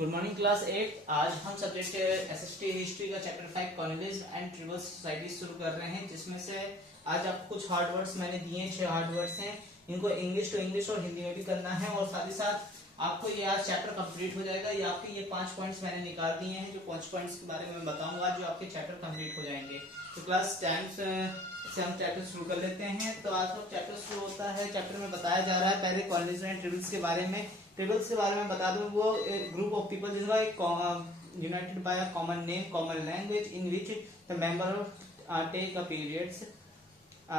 Good morning class 8। आज हम subject SST history का chapter 5 colonies and tribal societies शुरू कर रहे हैं, जिसमें से आज आपको कुछ हार्ड वर्ड्स मैंने दिए हैं। 6 हार्ड वर्ड्स हैं, इनको इंग्लिश टू इंग्लिश और हिंदी में भी करना है और साथ ही साथ आपको ये आज चैप्टर कंप्लीट हो जाएगा। ये आपके ये 5 पॉइंट्स मैंने निकाल दिए हैं, जो 5 पॉइंट्स के बारे में मैं बताऊंगा जो आपके चैप्टर कंप्लीट हो जाएंगे। तो क्लास 10 से हम चैप्टर शुरू कर लेते हैं। तो आज का चैप्टर शुरू होता है, चैप्टर में बताया जा रहा है पहले कॉलोनीज एंड ट्राइबल्स के बारे में। ट्राइबल्स के बारे में बता दूं, वो ग्रुप ऑफ पीपल जिनका एक united by a common name, common language in which the member take a periods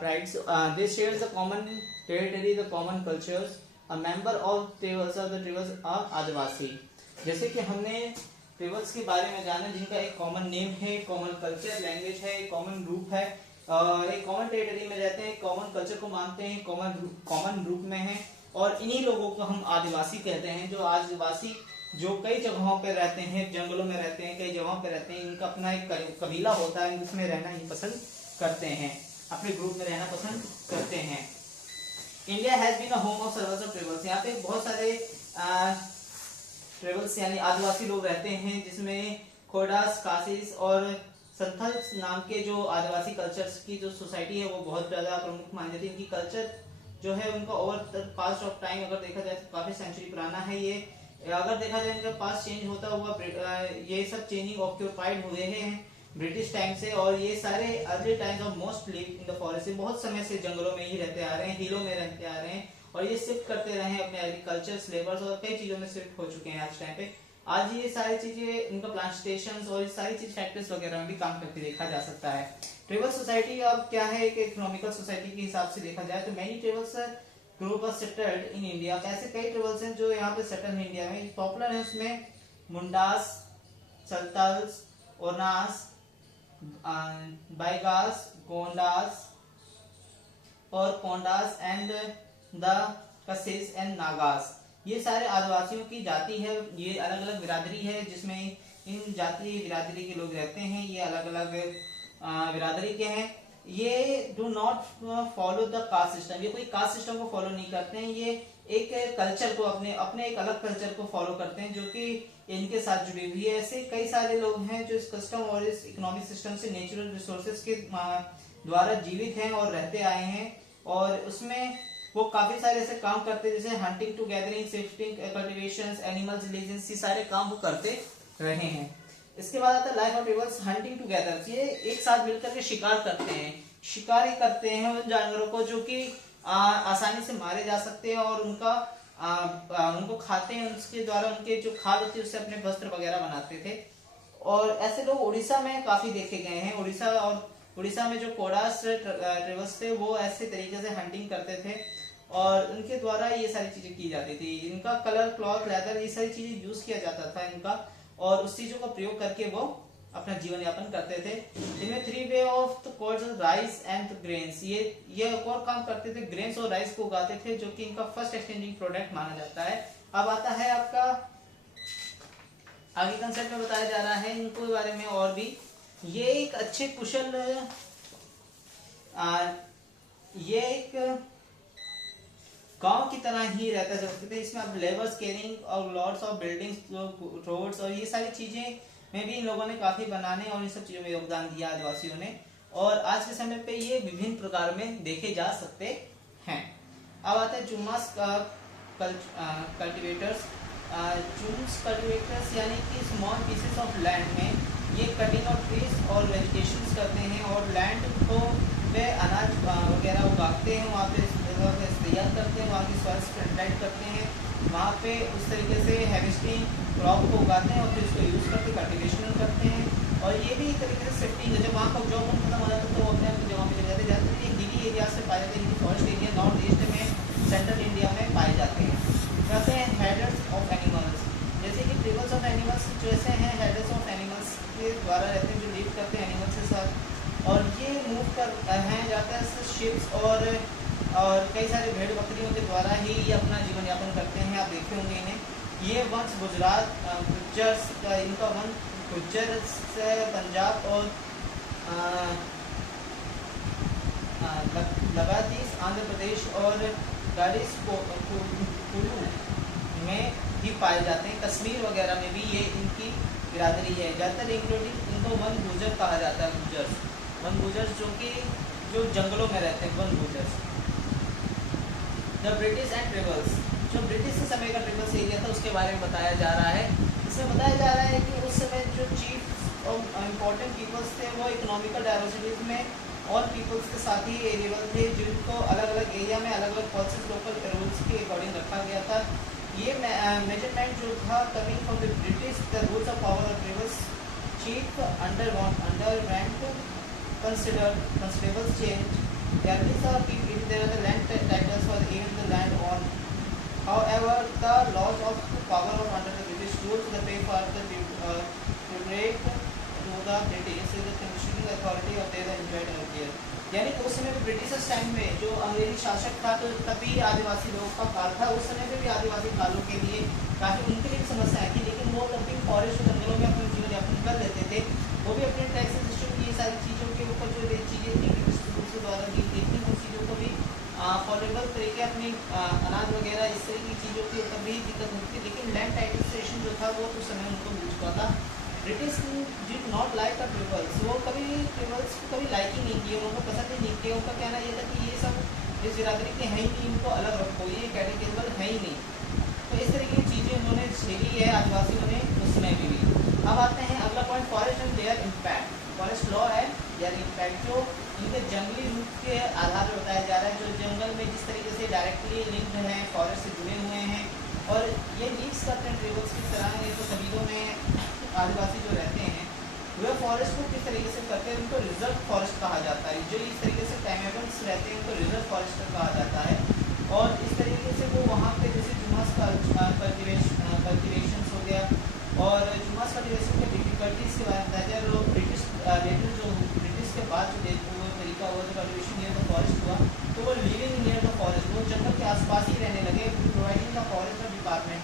prides. They share the common territory, the common cultures. A member of tribals or the tribals are आदिवासी। जैसे कि हमने tribals के बारे में जाना, जिनका एक common name है, कॉमन कल्चर, लैंग्वेज है, कॉमन ग्रुप है, एक कॉमन टेरिटरी में रहते हैं, कॉमन कल्चर को मानते हैं, कॉमन ग्रुप में है, और इन्हीं लोगों को हम आदिवासी कहते हैं। जो आदिवासी जो कई जगहों पे रहते हैं, जंगलों में रहते हैं, कई जगहों पे रहते हैं, इनका अपना एक कबीला होता है, इसमें रहना ही पसंद करते हैं, अपने ग्रुप में रहना पसंद करते हैं। India has been a home of servers of tribals. यहाँ पे बहुत सारे ट्राइबल्स यानी आदिवासी लोग रहते हैं, जिसमें खोडास, कासिस और संथल नाम के जो आदिवासी कल्चर्स की जो सोसाइटी है वो बहुत ज्यादा प्रमुख मानी जाती है। इनकी कल्चर जो है उनका over the past of time अगर देखा जाए तो काफी सेंचुरी पुराना है। ये अगर देखा जाए इनका पास्ट चेंज होता हुआ, ये सब चेंजिंग ऑक्यूपाइड हुए हैं ब्रिटिश टाइम से, और ये सारे early times of most live in the forest, बहुत समय से जंगलों में ही रहते आ रहे हैं, हिलों में रहते आ रहे हैं, और ये शिफ्ट करते रहे हैं अपने एग्रीकल्चर, लेबर्स और कई चीजों में शिफ्ट हो चुके हैं आज टाइम पे। आज ये सारी चीजें इनका प्लांटेशंस और ये सारी चीज फैक्ट्रीज वगैरह में भी काम करते देखा जा सकता है। ट्राइबल सोसाइटी अब क्या है, एक इकोनॉमिकल सोसाइटी के हिसाब से देखा जाए तो many tribals group are settled in India. ऐसे कई ट्राइबल्स हैं जो यहाँ पे सेटल है इंडिया में। पॉपुलर है उसमें मुंडास, संथाल्स, ओनास, बाइगास, गोंडास और कोंडास एंड द कसिस एंड नागास। ये सारे आदिवासियों की जाति है, ये अलग अलग बिरादरी है जिसमें इन जाति बिरादरी के लोग रहते हैं। ये अलग अलग बिरादरी के हैं। ये do not follow the caste system, ये कोई कास्ट सिस्टम को फॉलो नहीं करते हैं। ये एक कल्चर को अपने एक अलग कल्चर को फॉलो करते हैं जो कि इनके साथ जुड़ी हुई है। ऐसे कई सारे लोग हैं जो इस कस्टम और इस इकोनॉमिक सिस्टम से, नेचुरल रिसोर्सेज के द्वारा जीवित हैं और रहते आए हैं, और उसमें वो काफी सारे ऐसे काम करते हैं जैसे hunting to gathering, shifting, cultivation, animals religions, ये सारे काम वो करते रहे हैं। इसके बाद आता है life of tribals hunting together. ये एक साथ मिलकर के शिकार करते हैं, शिकार करते हैं उन जानवरों को जो कि आसानी से मारे जा सकते हैं, और उनको खाते हैं। उसके द्वारा उनके जो खाल होती है उससे अपने वस्त्र वगैरह बनाते थे। और ऐसे लोग उड़ीसा में काफी देखे गए हैं। उड़ीसा में जो कोडास ट्राइबल्स थे वो ऐसे तरीके से हंटिंग करते थे, और उनके द्वारा ये सारी चीजें की जाती थी। इनका कलर, क्लॉथ, लेदर, ये सारी चीजें यूज किया जाता था इनका, और उस चीजों का प्रयोग करके वो अपना जीवन यापन करते थे। इनमें 3 way of the course rice and grains, ये एक और काम करते थे, ग्रेन्स और राइस को उगाते थे, जो कि इनका फर्स्ट एक्सचेंजिंग प्रोडक्ट माना जाता है। अब आता है आपका आगे कंसेप्ट में बताया जा रहा है इनको बारे में और भी। ये एक अच्छे कुशल, ये एक गांव की तरह ही रहता सकते थे। इसमें अब लेबर्स, केयरिंग और लॉट्स ऑफ बिल्डिंग्स, रोड्स और ये सारी चीजें में भी इन लोगों ने काफी बनाने और इन सब चीजों में योगदान दिया आदिवासियों ने, और आज के समय पे ये विभिन्न प्रकार में देखे जा सकते हैं। अब आता है चुमास कल्टीवेटर्स। चूम्स कल्टीवेटर्स यानी कि स्मॉल पीसेस ऑफ लैंड में ये कटिंग ऑफ ट्रीज और वेजिटेशन करते हैं, और लैंड को वे अनाज वगैरह उगाते हैं, वहाँ पे तैयार करते हैं, वहाँ की सॉइल फर्टिलाइज करते हैं, वहाँ पे उस तरीके से हार्वेस्टिंग क्रॉप को उगाते हैं और फिर इसको यूज करके कल्टीवेशन करते हैं। और ये भी एक तरीके से सेफ्टी है। जब वहाँ का जॉब खत्म हो जाता है तो वो अपने जगह में चले जाते हैं। ये हिली एरिया से पाए जाते हैं, फॉरेस्ट एरिया नॉर्थ ईस्ट में, सेंट्रल इंडिया में पाए जाते हैं। कहते हैं हेडर्स ऑफ एनिमल्स, जैसे कि ट्राइबल्स ऑफ एनिमल्स जैसे हैं हेडर्स ऑफ एनिमल्स के द्वारा रहते हैं, जो लीव करते हैं एनिमल्स के साथ, और ये मूव कर हैं जाते हैं शिप्स और कई सारे भेड़ बकरियों के द्वारा ही ये अपना जीवन यापन करते हैं। आप देखे होंगे इन्हें। ये वंश गुजरात, गुज्जर्स, इनका वंश गुज्जर से पंजाब और लगातीस आंध्र प्रदेश और गारिस में द्वीप पाए जाते हैं। कश्मीर वगैरह में भी ये इनकी बिरादरी है। ज़्यादातर इंक्लूडिंग इनको वन गुजर कहा जाता है, गुजर्स, वन गुजर्स जो जंगलों में रहते हैं, one गुजर्स। The British and travels, जो ब्रिटिश के समय का ट्रेवल्स एरिया था उसके बारे में बताया जा रहा है। इसमें बताया जा रहा है कि उस समय जो चीफ और इम्पोर्टेंट पीपल्स थे वो इकोनॉमिकल डाइवर्सिटीज में और पीपल्स के साथ ही एरिएबल थे, जिनको अलग अलग एरिया में अलग अलग पॉलिसीज लोकल रूल्स के अकॉर्डिंग रखा गया था। ये मेजरमेंट जो था coming from the British, the rules of power of travels chief underwent considerable change. These are the land titles for even the land on. However, the laws of power of under the British rule the pay for the tribute to the British is the commissioning authority of their enjoyed earlier. यानी कि उस समय Britishers time में जो अंग्रेजी शासक था तो तभी आदिवासी लोगों का काल था। उस समय में भी आदिवासी कालों के लिए काफ़ी उनके लिए समस्याएं थी, लेकिन वो तभी फॉरेस्ट जंगलों में अपने जीवन यापन कर लेते थे। वो भी अपने टैक्स सिस्टम ये सारी चीज़ों के ऊपर जो चीज़ें थी ब्रिटिश रूल्स द्वारा दी गई थी, उन चीज़ों को भी फॉलोएबल तरीके अपनी अनाज वगैरह इस तरह की चीज़ों के ऊपर भी दिक्कत होती थी। लेकिन लैंड टाइटलाइजेशन जो था वो उस समय उनको मिल चुका था। British did not like the travels, वो कभी ट्रेवल्स को कभी लाइक ही नहीं किए, उनको पसंद ही नहीं किया। उनका कहना ये था कि ये सब इस बिरादरी के हैं ही नहीं, इनको अलग रखो, ये कैटेगरीबल है ही नहीं। तो इस तरह की चीज़ें उन्होंने झेली है आदिवासियों ने उस समय भी। अब आते हैं अगला point, forest and there impact. Forest law है देयर इम्पैक्ट, जो इनके जंगली रूप के आधार पर बताया जा रहा है, जो जंगल में जिस तरीके से डायरेक्टली लिंक्ड हैं, फॉरेस्ट से जुड़े हुए हैं और ये लीड्स करते हैं ट्रेवल्स की तरह। ये तो कबीलों में आदिवासी जो रहते हैं वह फॉरेस्ट को किस तरीके से करते हैं, उनको रिजर्व फॉरेस्ट कहा जाता है। जो इस तरीके से टाइमेबल्स रहते हैं उनको रिजर्व फॉरेस्ट कहा जाता है। और इस तरीके से वो वहाँ पे जैसे जुमास का कल्टिवेशन हो गया और जुमास कल्टिवेशन के डिफिकल्टीज के बारे में बताया जाए। लोग ब्रिटिश लेटर जो ब्रिटिश के बाद जो वो तरीका हुआ जो कल्टिवेशन नियर द फॉरेस्ट हुआ, तो वो लिविंग नियर द फॉरेस्ट, वो जंगल के आसपास ही रहने लगे, प्रोवाइडिंग द फॉरेस्ट डिपार्टमेंट।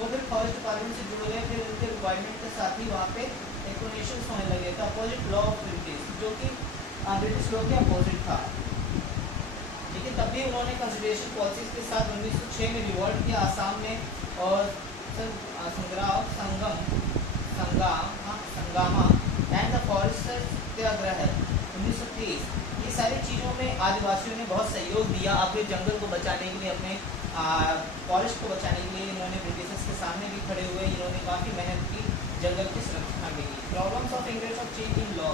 वो फिर फॉरेस्ट डिपार्टमेंट से जुड़ गए, फिर उनके रिक्वायरमेंट के साथ ही वहाँ पे एक्सप्लोनेशन होने लगे था। अपोजिट लॉ ऑफ ब्रिटिश, जो कि ब्रिटिश लॉ के अपोजिट था, लेकिन तब भी उन्होंने कंसिडरेशन पॉलिसीज के साथ 1906 में रिवॉल्ट किया आसाम में और संगामा एंड द फॉरेस्ट सत्याग्रह 1930। ये सारी चीज़ों में आदिवासियों ने बहुत सहयोग दिया अपने जंगल को बचाने के लिए, अपने फॉरेस्ट को बचाने के लिए। इन्होंने ब्रिटिशर्स के सामने भी खड़े हुए, इन्होंने काफ़ी मेहनत की जंगल की सुरक्षा के लिए। Problems of English of changing law,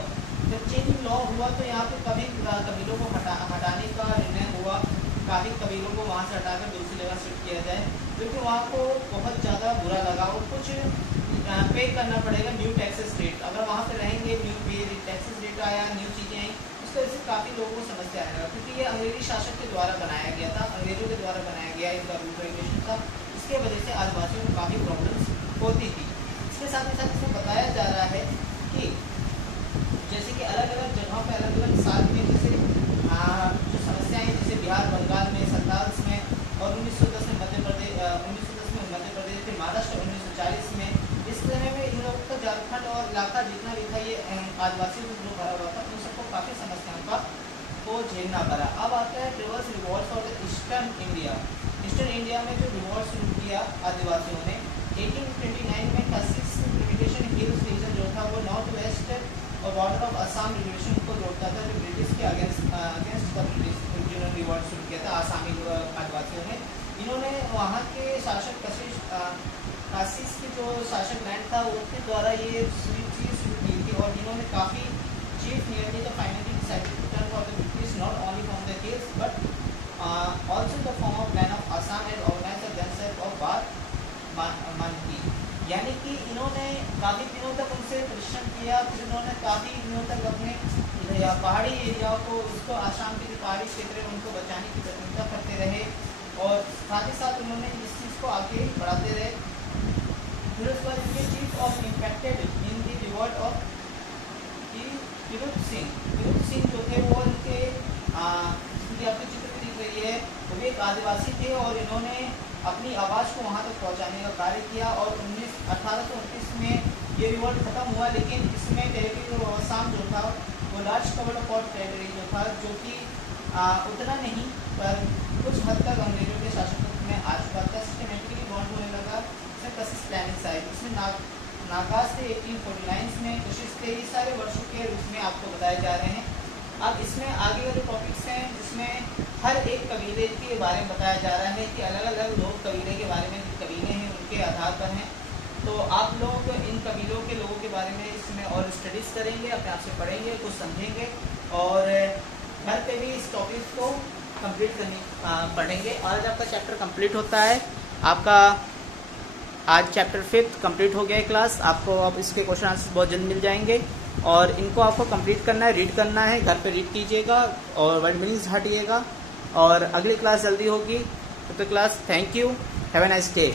जब चेंजिंग लॉ हुआ तो यहाँ पे कभी कबीलों को हटाने का निर्णय हुआ, काफ़ी कबीलों को वहाँ से हटाकर दूसरी जगह शिफ्ट किया जाए, क्योंकि वहाँ को बहुत ज़्यादा बुरा लगा और कुछ पे करना पड़ेगा न्यू टैक्सेस रेट। अगर वहाँ पे रहेंगे न्यू पे टैक्सेस रेट आया, न्यू चीज़ें आई, उस तरह से काफ़ी लोगों को समस्या आएगा, क्योंकि ये अंग्रेजी शासक के द्वारा बनाया गया था, अंग्रेजों के द्वारा बनाया गया इनका रूल रेगुलेशन था। इसके वजह से आदिवासियों को काफ़ी प्रॉब्लम्स होती थी। इसके साथ ही साथ इसमें बताया जा रहा है कि जैसे कि अलग अलग जगहों पे अलग अलग साल में जैसे जो समस्याएं, जैसे बिहार बंगाल में 47 में और 1910 में मध्य प्रदेश फिर महाराष्ट्र 1940 में। इस समय में इन लोगों का झारखंड और इलाका जितना भी था ये आदिवासियों से भरा हुआ था, उन सबको काफ़ी समस्याओं का को झेलना पड़ा। अब आता है reverse revolt for the eastern India. Eastern India में जो रिवॉल्ट शुरू किया आदिवासियों ने 1829 में खसीस लिमिटेशन हिल्स रीजन जो था वो नॉर्थ वेस्ट और बॉर्डर ऑफ असम रिजर्वेशन को जोड़ता था, जो ब्रिटिश के अगेंस्ट द ब्रिटिश जिन्होंने रिवॉल्ट शुरू किया था आसामी आदिवासियों ने। इन्होंने वहाँ के शासक काशीस के जो शासक लैंड था उनके द्वारा ये चीज़ शुरू की थी और इन्होंने काफ़ी chief nearly the finally decided to turn for the British not only from the hills but also the form of plan of Assam and organise themselves of बार मानकी। यानी कि इन्होंने काफ़ी दिनों तक उनसे परिश्रम किया, फिर इन्होंने काफ़ी दिनों तक अपने पहाड़ी एरियाओं को, उसको आसाम के जो पहाड़ी क्षेत्र है उनको बचाने की प्रतिज्ञा करते रहे और साथ ही साथ उन्होंने इस चीज़ को आगे बढ़ाते रहे। फिर उसके बाद इनके chief of impacted in the revolt of विरुद्ध सिंह जो थे वो इनके आपके चित्र में दिख रही है, वो भी एक आदिवासी थे और इन्होंने अपनी आवाज़ को वहाँ तक पहुँचाने का कार्य किया और 1829 में ये रिवॉल्ट खत्म हुआ। लेकिन इसमें टेरिटरी ऑफ आसाम जो था वो लार्ज कवर ऑफ टेरिटरी जो था, जो कि उतना नहीं पर कुछ हद तक अंग्रेजों के शासन में आ चुका था, सिस्टमेटिकली बॉन्ड होने लगा। कसिस प्लानिसाइड, इसमें नागास थे 1849 में, कशिश थे, ये सारे वर्षों के रूप में आपको बताए जा रहे हैं। अब इसमें आगे वाले टॉपिक्स हैं जिसमें हर एक कबीले के बारे में बताया जा रहा है कि अलग अलग लोग कबीले के बारे में, कबीले हैं उनके आधार पर हैं। तो आप लोग इन कबीलों के लोगों के बारे में इसमें और स्टडीज़ करेंगे, अपने आप से पढ़ेंगे, कुछ समझेंगे और घर पे भी इस टॉपिक को कंप्लीट पढ़ेंगे। और आज आपका चैप्टर कंप्लीट होता है, आपका आज चैप्टर 5 कंप्लीट हो गया है क्लास। आपको अब इसके क्वेश्चन आंसर बहुत जल्द मिल जाएंगे और इनको आपको कंप्लीट करना है, रीड करना है, घर पे रीड कीजिएगा और वर्ड मीनिंग्स हटिएगा और अगली क्लास जल्दी होगी। तो class thank you, have a nice day.